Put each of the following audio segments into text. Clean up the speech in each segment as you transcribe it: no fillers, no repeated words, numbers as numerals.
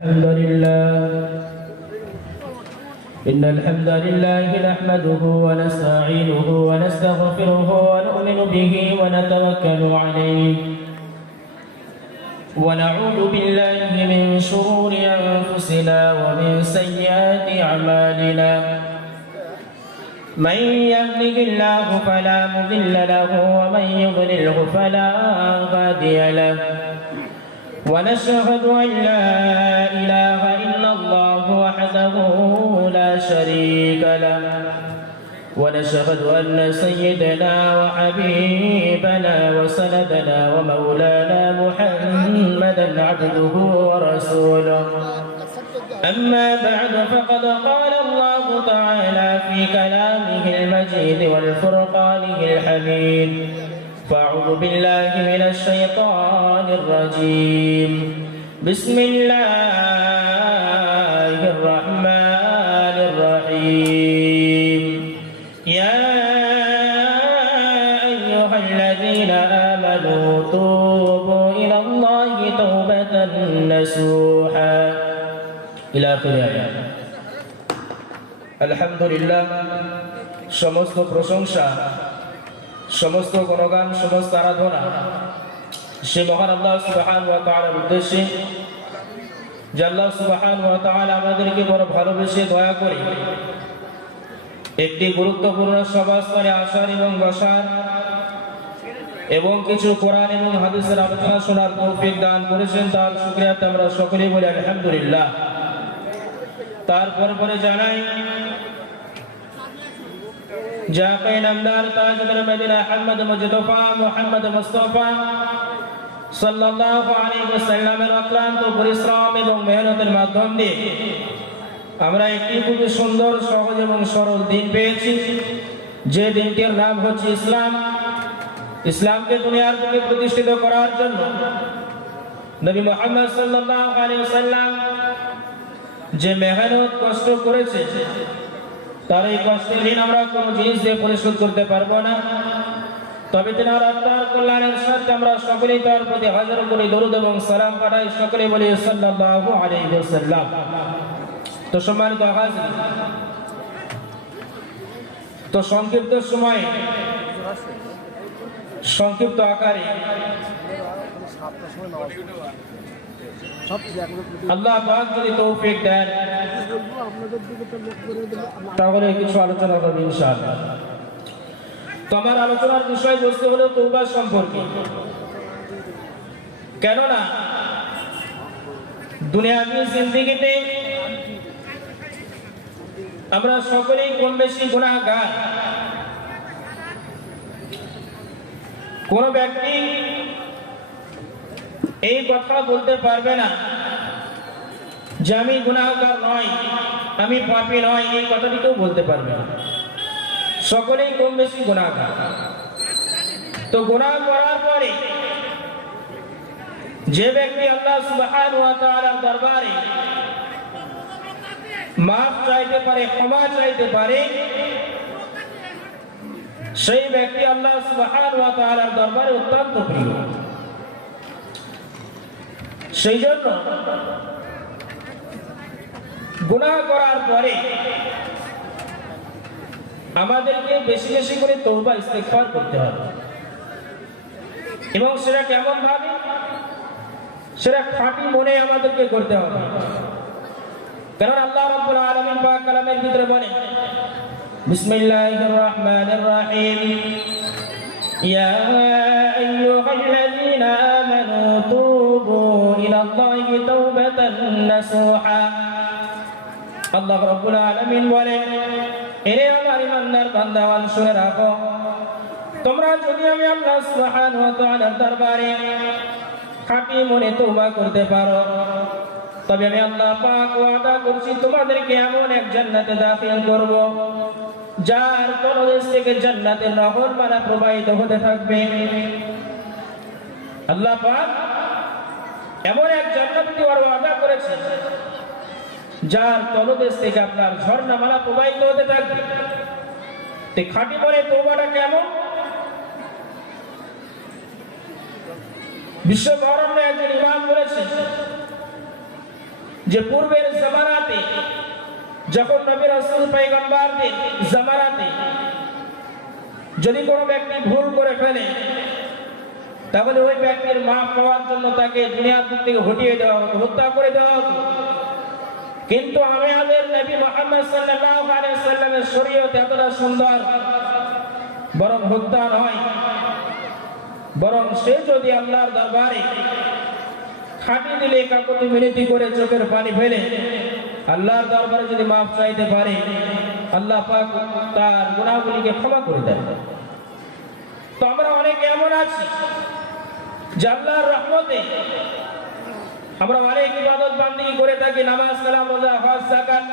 الحمد لله إن الحمد لله نحمده ونستعينه ونستغفره ونؤمن به ونتوكل عليه ونعوذ بالله من شرور أنفسنا ومن سيئات أعمالنا من يهده الله فلا مضل له ومن يضلله فلا هادي له ونشهد أن لا إله إلا الله وحده لا شريك له ونشهد أن سيدنا وحبيبنا وسندنا ومولانا محمدا عبده ورسوله أما بعد فقد قال الله تعالى في كلامه المجيد والفرقانه الحميد فأعوذ بالله من الشيطان الرجيم بسم الله الرحمن الرحيم يا أيها الذين آمنوا توبوا إلى الله توبة نصوحا إلى آخر الآية الحمد لله সমস্ত প্রশংসা সমস্ত গুণগান সমস্ত আরাধনা সে মহান আল্লাহ সুবহানাহু ওয়া তাআলার উদ্দেশ্যে যে আল্লাহ সুবহানাহু ওয়া তাআলা আমাদেরকে বড় ভালোবেসে দয়া করে একটি গুরুত্বপূর্ণ সভাস্থলে আসার এবং বসার এবং কিছু কোরআন এবং হাদিসের আলোচনা শোনার তৌফিক দান করেছেন তার শুকরিয়া আমরা সকলেই বলি আলহামদুলিল্লাহ। তারপরে জানাই जाके नामदार ताजदार मदीना अहमद मुजतफा मुहम्मद मुस्तफा सल्लल्लाहु अलैहि वसल्लमेর অক্লান্ত পরিশ্রম এবং মেহনতের মাধ্যম দিয়ে আমরা একটি খুব সুন্দর সহজ এবং সরল দিন পেয়েছি, যে দিনটির নাম হচ্ছে ইসলাম। ইসলামকে দুনিয়ার বুকে প্রতিষ্ঠিত করার জন্য নবী মুহাম্মদ সাল্লাল্লাহু আলাইহি ওয়াসাল্লাম যে মেহনত কষ্ট করেছে তার এই কষ্টের ঋণ আমরা কোনো জিনিস দিয়ে পরিশোধ করতে পারবো না। তবে তেনার আত্মার কল্যাণের সাথে আমরা সকলেই তার প্রতি হাজার করে দরুদ এবং সালাম পাঠাই, সকলেই বলি সাল্লাল্লাহু আলাইহি ওয়াসাল্লাম। তো সম্মানিত হাজির, তো সংক্ষিপ্ত সময়ে সংক্ষিপ্ত আকারে আল্লাহ পাক যদি তৌফিক দেন তাহলে কিছু আলোচনা করব ইনশাআল্লাহ। তো আমার আলোচনার বিষয়বস্তু হলো তওবা সম্পর্কে। কেননা দুনিয়াবী জিন্দেগিতে আমরা সকলেই কম বেশি গুনাহগার। কোন ব্যক্তি এই কথা বলতে পারবে না যে আমি গুনাহগার নই, আমি পাপী নই, এই কথাটি কেউ বলতে পারবে না। সকলেই কম বেশি গুনাহগার। তো গুনাহ করার পরে যে ব্যক্তি আল্লাহ সুবহানাহু ওয়া তাআলার দরবারে মাফ চাইতে পারে, ক্ষমা চাইতে পারে, সেই ব্যক্তি আল্লাহ সুবহানাহু ওয়া তাআলার দরবারে অত্যন্ত প্রিয়। সেই জন্য গুনাহ করার পরে আমাদেরকে বেশি বেশি করে তওবা ইস্তেগফার করতে হবে। এবং সেটা কেমন ভাবে? সেটা খাঁটি মনে আমাদেরকে করতে হবে। কারণ আল্লাহ রাব্বুল আলামিন পাক কালামের ভিতরে বলেন বিসমিল্লাহির রহমানির রহিম ইয়া আইয়ুহাল্লাযীনা আমানু তুবু ইলাল্লাহি তাওবাতান নাসুহা। আল্লাহ রাব্বুল আলামিন বলেন, হে আমার ইমানদার বান্দাগণ শুনে রাখো, তোমরা যদি আমি আল্লাহ সুবহানাহু ওয়া তাআলার দরবারে খাঁটি মনে তওবা করতে পারো, তবে আমি আল্লাহ পাক ওয়াদা করছি তোমাদেরকে এমন এক জান্নাতে দাখিল করব যার তলদেশ থেকে জান্নাতের নহরমালা প্রবাহিত হতে থাকবে। আল্লাহ পাক এমন এক জান্নাত দেওয়ার ওয়াদা করেছেন যার তলদেশ থেকে আপনার ঝর্ণামালা প্রবাহিত হতে থাকবে। তো খাঁটি মনে তওবাটা কেমন? বিশ্ব বরণ্য একজন ইমাম বলেছেন যে পূর্বের জামানাতে যখন নবী রাসূল পয়গম্বরদের জামানাতে যদি কোনো ব্যক্তি ভুল করে ফেলে তাহলে ওই ব্যক্তির মাফ পাওয়ার জন্য তাকে দুনিয়ার বুক থেকে হটিয়ে দেওয়া হতো, হত্যা করে দেওয়া হতো। কিন্তু আমাদের নবী মুহাম্মদ সাল্লাল্লাহু আলাইহি সাল্লামের শরীয়ত এতটা সুন্দর, বরং হত্যা নয়, বরং সে যদি আল্লাহর দরবারে খাঁটি দিলে কাকুতি মিনতি করে চোখের পানি ফেলে আল্লাহর দরবারে যদি মাফ চাইতে পারে, আল্লাহ পাক তার গুনাহগুলিকে ক্ষমা করে দেন। তো আমরা অনেক এমন আছি যে আল্লাহর রহমতে আমরা অনেক ইবাদত বান্দিগি করে থাকি, নামাজ কালাম রোজা হজ যাকাত,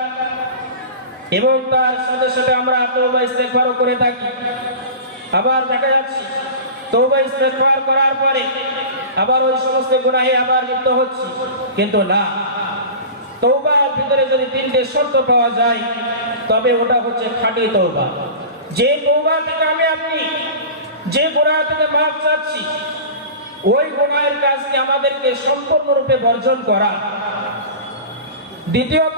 এবং তার সাথে সাথে আমরা তওবা ইস্তেগফারও করে থাকি। আবার দেখা যাচ্ছে তওবা ইস্তেগফার করার পরে আবার ওই সমস্ত গুনাহে আবার লিপ্ত হচ্ছি। কিন্তু না, তওবার ভিতরে যদি তিনটে শর্ত পাওয়া যায় তবে ওটা হচ্ছে খাঁটি তওবা। যে তওবা থেকে আমি আপনি যে গুনাহ থেকে মাফ চাচ্ছি, ওই গুনাহের কাজকে আমাদেরকে সম্পূর্ণরূপে বর্জন করা। দ্বিতীয়ত,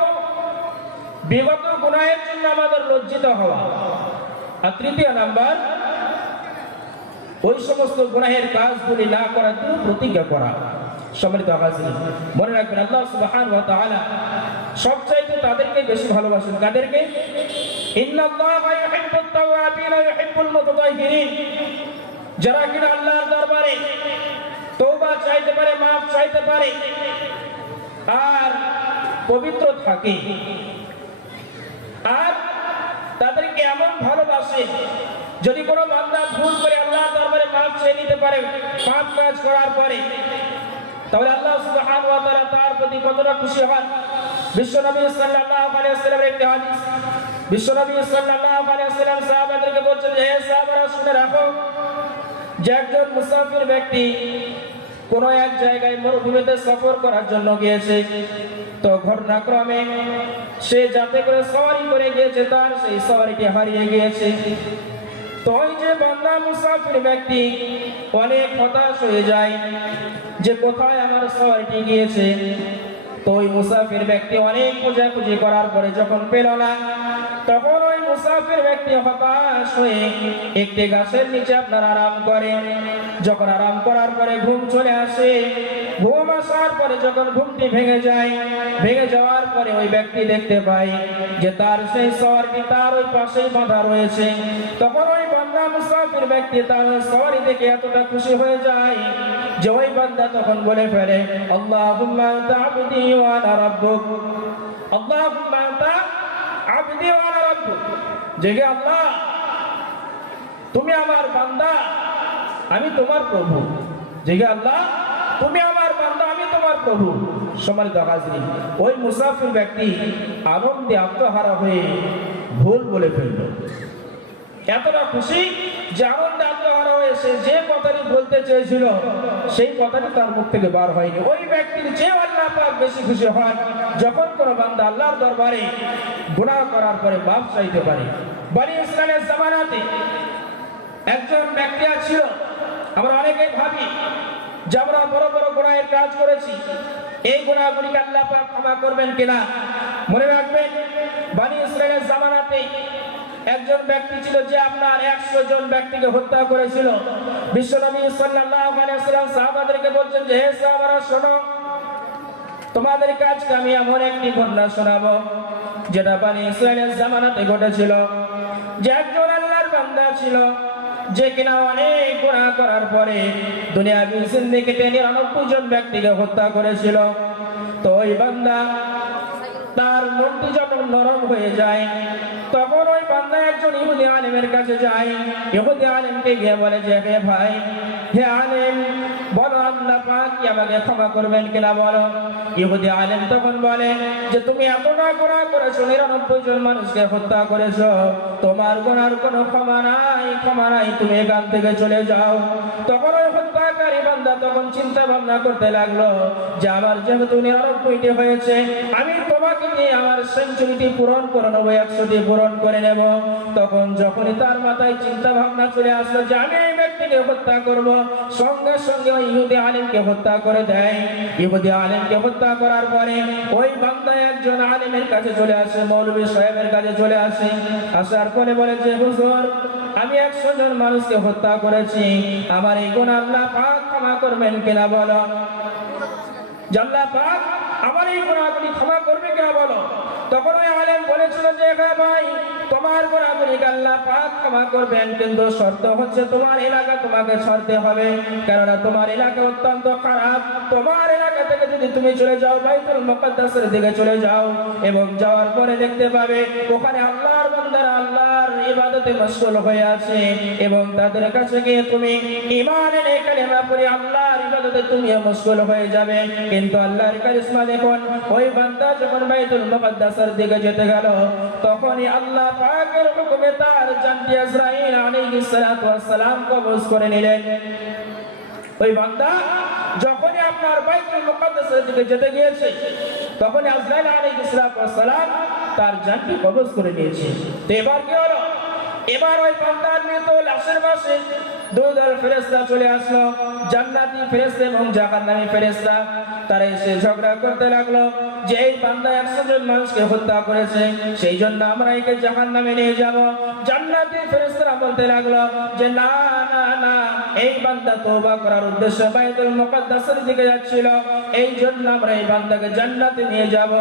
বিগত গুনাহের জন্য আমাদের লজ্জিত হওয়া। আর তৃতীয় নাম্বার, ওই সমস্ত গুনাহের কাজগুলি না করার জন্য প্রতিজ্ঞা করা। সম্মানিত হাজির, মনে রাখবেন আল্লাহ সুবহানাহু ওয়া তাআলা সবচাইতে তাদেরকে বেশি ভালোবাসেন। কাদেরকে? ইন্নাল্লাহা ইউহিব্বুত তাওয়াবিন ওয়া ইউহিব্বুল মুতাতাহহিরিন। যারা কিনা আল্লাহর দরবারে তওবা চাইতে পারে, মাফ চাইতে পারে আর পবিত্র থাকে, আর তাদেরকে এমন ভালোবাসে যদি কোনো বান্দা ভুল করে আল্লাহর দরবারে মাফ চেয়ে নিতে পারে পাপ কাজ করার পরে, তাহলে আল্লাহ সুবহানাহু ওয়া তাআলা তার প্রতি কতটা খুশি হন। বিশ্বনবী সাল্লাল্লাহু আলাইহি ওয়াসাল্লামের একটি হাদিস, বিশ্বনবী সাল্লাল্লাহু আলাইহি ওয়াসাল্লাম সাহাবাদেরকে বলছেন, হে সাহাবারা শুনে রাখো, যে একজন মুসাফির ব্যক্তি কোন এক জায়গায় মরুভূমিতে সফর করার জন্য গিয়েছে, তো ঘটনাক্রমে সে যাতে করে সওয়ারি করে গিয়েছে, তার সেই সওয়ারিটি হারিয়ে গিয়েছে। তো ওই যে বান্দা মুসাফির ব্যক্তি অনেক হতাশ হয়ে যায় যে কোথায় আমার সওয়ারিটি গিয়েছে। তো ওই মুসাফির ব্যক্তি অনেক খোঁজাখুঁজি করার পরে যখন পেল না, তখন ওই মুসাফির ব্যক্তি হতাশ হয়ে একটি গাছের নিচে আপনার আরাম করে। যখন আরাম করার পরে ঘুম চলে আসে, ঘুম আসার পরে যখন ঘুমটি ভেঙে যায়, ভেঙে যাওয়ার পরে ওই ব্যক্তি দেখতে পায় যে তার সেই সওয়ারিটি তার ওই পাশেই বাঁধা রয়েছে। তখন ওই বান্দা মুসাফির ব্যক্তি তার সওয়ারি দেখে এতটা খুশি হয়ে যায় যে ওই বান্দা তখন বলে ফেলে, আল্লাহুম্মা আনতা আবদি ওয়া আনা রাব্বুক, আল্লাহুম্মা আনতা আবদি ওয়া আনা রাব্বুক, যে হে আল্লাহ, তুমি আমার বান্দা, আমি তোমার প্রভু। যে হে আল্লাহ, তুমি আমার বান্দা, আমি তোমার প্রভু। সম্মানিত হাজিরিন, ওই মুসাফির ব্যক্তি আনন্দে আত্মহারা হয়ে ভুল বলে ফেলল। এতটা খুশি যে আনন্দে আত্মহারা হয়ে সে যে কথাটি বলতে চেয়েছিল সেই কথাটি তার মুখ থেকে বার হয়নি। ওই ব্যক্তির যে আল্লাহ পাক বেশি খুশি হন যখন কোনো বান্দা আল্লাহর দরবারে গুনাহ করার পরে মাফ চাইতে পারে। বনি ইসরাইলের জামানাতে একজন ব্যক্তি ছিল, আমরা অনেকেই ভাবি যে আমরা বড় বড় গুনাহের কাজ করেছি, এই গুনাহগুলিকে আল্লাহ পাক ক্ষমা করবেন কিনা। মনে রাখবেন, বনি ইসরাইলের জামানাতে একজন ব্যক্তি ছিল যে আপনার 100 জন ব্যক্তিকে হত্যা করেছিল। বিশ্বনবী সাল্লাল্লাহু আলাইহি ওয়াসাল্লাম সাহাবাদেরকে বলছেন যে হে সাহাবারা শোনো, তোমাদের কাছে আমি এমন একটি ঘটনা শোনাবো যেটা বনি ইসরাইলের জামানাতে ঘটেছিল। যে একজন আল্লাহর বান্দা ছিল যে কিনা অনেক গুনাহ করার পরে দুনিয়াবি জিন্দেগিতে 99 জন ব্যক্তিকে হত্যা করেছিল। তো ওই বান্দা তার মনটি যখন নরম হয়ে যায়, তখন ওই বান্দা একজন ইহুদি আলেমের কাছে যায়। ইহুদি আলেমকে গিয়ে বলে যে হে ভাই, হে আলেম, বলো আল্লাহ পাক কি আমাকে ক্ষমা করবেন কিনা বলো। ইহুদি আলেম তখন বলে যে তুমি এতটা গুনাহ করেছো, 99 জন মানুষকে হত্যা করেছো, তোমার গুনার কোনো ক্ষমা নাই, ক্ষমা নাই, তুমি এখান থেকে চলে যাও। তখন ওই হত্যাকারী বান্দা তখন চিন্তা ভাবনা করতে লাগলো যে আমার যেহেতু 99টি হয়েছে, আমি তোমাকে দিয়ে আমার সেঞ্চুরিটি পূরণ করে নেবো, 100টি পূরণ করে নেব। তখন যখনই তার মাথায় চিন্তা ভাবনা চলে আসলো যে আমি এই ব্যক্তিকে হত্যা করবো, সঙ্গে সঙ্গে ওই ইহুদি আলেমকে হত্যা করে দেয়। ইহুদি আলেমকে হত্যা করার পরে ওই বান্দা একজন আলেমের কাছে চলে আসে, মৌলভী সাহেবের কাছে চলে আসে। আসার পরে বলে যে হুজুর, আমি 100 জন মানুষকে হত্যা করেছি, আমার এই গুনাহ আল্লাহ পাক ক্ষমা করবেন কিনা বলো। আল্লাহ পাক আমার এই গুনাহগুলি ক্ষমা করবে কিনা বলো। তখন ওই আলেম বলেছিল যে হ্যাঁ ভাই, তোমার গুনাহগুলি আল্লাহ পাক ক্ষমা করবেন, কিন্তু শর্ত হচ্ছে তোমার এলাকা তোমাকে ছাড়তে হবে, কেননা তোমার এলাকা অত্যন্ত খারাপ। তোমার এলাকা থেকে যদি তুমি চলে যাও বাইতুল মুকাদ্দাসের দিকে চলে যাও, এবং যাওয়ার পরে দেখতে পাবে ওখানে আল্লাহর বান্দারা আল্লাহর ইবাদতে মশগুল হয়ে আছে, এবং তাদের কাছে গিয়ে তুমি ঈমান এনে কালিমা পড়ে আল্লাহর ইবাদতে তুমিও মশগুল হয়ে যাবে। কিন্তু আল্লাহর কারিশমা দেখুন, ওই বান্দা যখন বাইতুল মুকাদ্দাসের দিকে যেতে গেল, তখনই আল্লাহ পাকের হুকুমে তার জানটি আজরাইল আলাইহিস সালাতু ওয়াস সালাম কবজ করে নিলেন। ওই বান্দা যখনই আপনার বাইতুল মুকাদ্দাসের দিকে যেতে গিয়েছে, তখনই আজরাইল আলাইহিস সালাতু ওয়াস সালাম তার জানটি কবজ করে নিয়েছে। তো এবার কি হলো? এবার ওই বান্দার মৃত লাশের পাশে দুদল ফেরেশতা চলে আসলো, জান্নাতি ফেরেশতা এবং জাহান্নামী ফেরেশতা। তারা এসে ঝগড়া করতে লাগলো যে এই বান্দা 100 জন মানুষকে হত্যা করেছে, সেই জন্য আমরা একে জাহান্নামে নিয়ে যাব। জান্নাতি ফেরেশতারা বলতে লাগলো যে না না না, এই বান্দা তওবা করার উদ্দেশ্যে বাইতুল মুকাদ্দাসের দিকে যাচ্ছিল, এই জন্য আমরা এই বান্দাকে জান্নাতে নিয়ে যাব।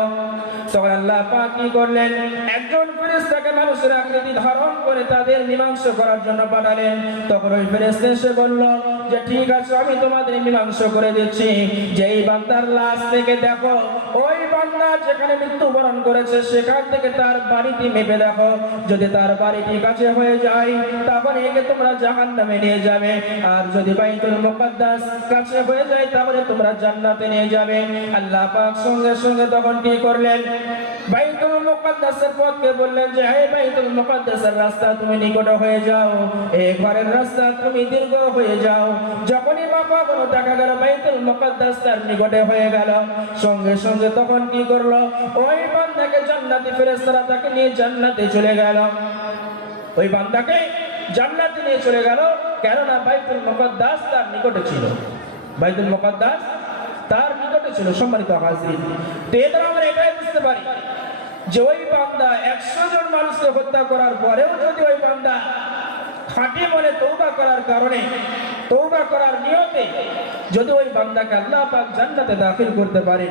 তখন আল্লাহ পাক কি করলেন, একজন ফেরেশতাকে মানুষের আকৃতি ধারণ করে তাদের মীমাংসা করার জন্য পাঠালেন। তখন ওই ফেরেশতা এসে বলল যে ঠিক আছে, আমি তোমাদের মীমাংসা করে দিচ্ছি, যে এই বান্দার লাশ থেকে দেখো, ওই বান্দা যেখানে মৃত্যুবরণ করেছে সেখান থেকে তার বাড়িটি মেপে দেখো, যদি তার বাড়িটি কাছে হয়ে যায় তারপরে একে তোমরা জাহান্নামে নিয়ে যাবে, আর যদি বাইতুল মুকাদ্দাস কাছে হয়ে যায় তারপরে তোমরা জান্নাতে নিয়ে যাবে। আল্লাহ পাক সঙ্গে সঙ্গে তখন কি করলেন, বাইতুল মুকাদ্দাসের পথকে বললেন যে হে বাইতুল মুকাদ্দাসের রাস্তা তুমি নিকট হয়ে যাও, এই ঘরের রাস্তা তুমি দীর্ঘ হয়ে যাও। যখনই বাবা কোনো দেখা গেল বাইতুল মুকাদ্দাস তার নিকটে হয়ে গেল, সঙ্গে সঙ্গে তখন কি করলো, ওই বান্দাকে জান্নাতি ফেরেশতারা তাকে নিয়ে জান্নাতে চলে গেল। ওই বান্দাকে জান্নাতে নিয়ে চলে গেল, কেননা বাইতুল মুকাদ্দাস তার নিকটে ছিল। বাইতুল মুকাদ্দাস তার নিকটে ছিল। সম্মানিত হাজিরিন, তো এর দ্বারা আমরা এটাই বুঝতে পারি যে ওই বান্দা 100 জন মানুষকে হত্যা করার পরেও যদি ওই বান্দা খাঁটি মনে তওবা করার কারণে, তওবা করার নিয়তে যদি ওই বান্দাকে আল্লাহ পাক জান্নাতে দাখিল করতে পারে,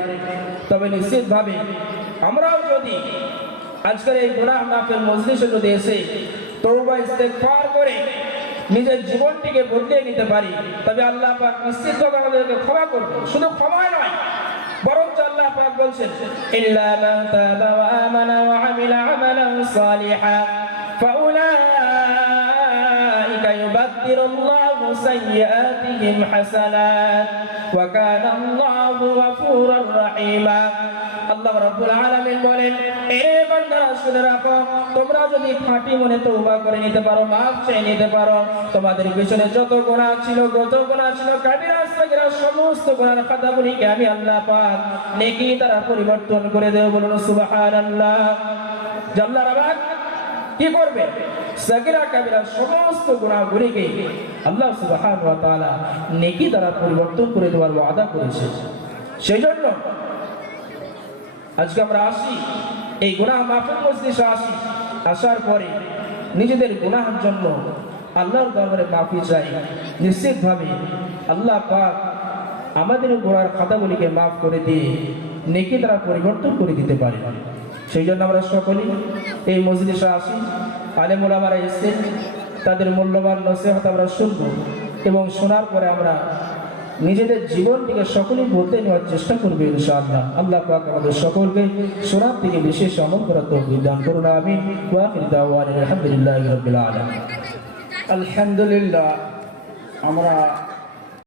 তবে নিশ্চিতভাবে আমরাও যদি আজকের এই গুনাহ মাফের মজলিসে যদি এসে তওবা ইস্তেগফার করে নিজের জীবনটিকে বদলে নিতে পারি, তবে আল্লাহ পাক নিশ্চিতভাবে আমাদেরকে ক্ষমা করবেন। শুধু ক্ষমা নয়, বরং আল্লাহ পাক বলছেন ইল্লা মান তাবা ওয়া আমানা ওয়া আমিলা আমালান সালিহান ফাউলাইকা ইউবাদদিলুল্লাহু সাইয়্যাতিহিম হাসানাত ওয়া কানা আল্লাহু গফুরুর রহিমা। আল্লাহ রাব্বুল আলামিন বলেন, এ বান্দারা শুনে রাখো, তোমরা যদি খাঁটি মনে তওবা করে নিতে পারো, মাফ চেয়ে নিতে পারো, তোমাদের পিছনে যত গুনাহ ছিল, কাবিরা সাগীরা সমস্ত গুনাহের খাতাগুলিকে আমি আল্লাহ পাক নেকি দ্বারা পরিবর্তন করে দেব। বলুন সুবহানাল্লাহ। আল্লাহ পাক কি করবে, সাগীরা কাবিরা সমস্ত গুনাহগুলিকে আল্লাহ সুবহানাহু ওয়া তাআলা নেকি দ্বারা পরিবর্তন করে দেওয়ার ওয়াদা করেছে। সেজন্য আজকে আমরা আসি এই গুনাহ মাফের মজলিসে আসি, আসার পরে নিজেদের গুনাহের জন্য আল্লাহর দরবারে মাফি চাই। নিশ্চিতভাবে আল্লাহ পাক আমাদের গুনাহের খাতাগুলিকে মাফ করে দিয়ে নেকি দ্বারা পরিবর্তন করে দিতে পারে। সেই জন্য আমরা সকলেই এই মজলিসে আসি, আলেম ওলামারা এসেছেন, তাদের মূল্যবান নসিহত আমরা শুনব, এবং শোনার পরে আমরা নিজেদের জীবনটিকে সকলেই বদলে নেওয়ার চেষ্টা করবে ইনশাআল্লাহ। আল্লাহ পাক আমাদের সকলকে শোনার থেকে বিশেষ আমল করার তৌফিক দান করুন। আমিন। ওয়া আখিরু দাওয়ানা আলহামদুলিল্লাহি রাব্বিল আলামিন। আলহামদুলিল্লাহ। আমরা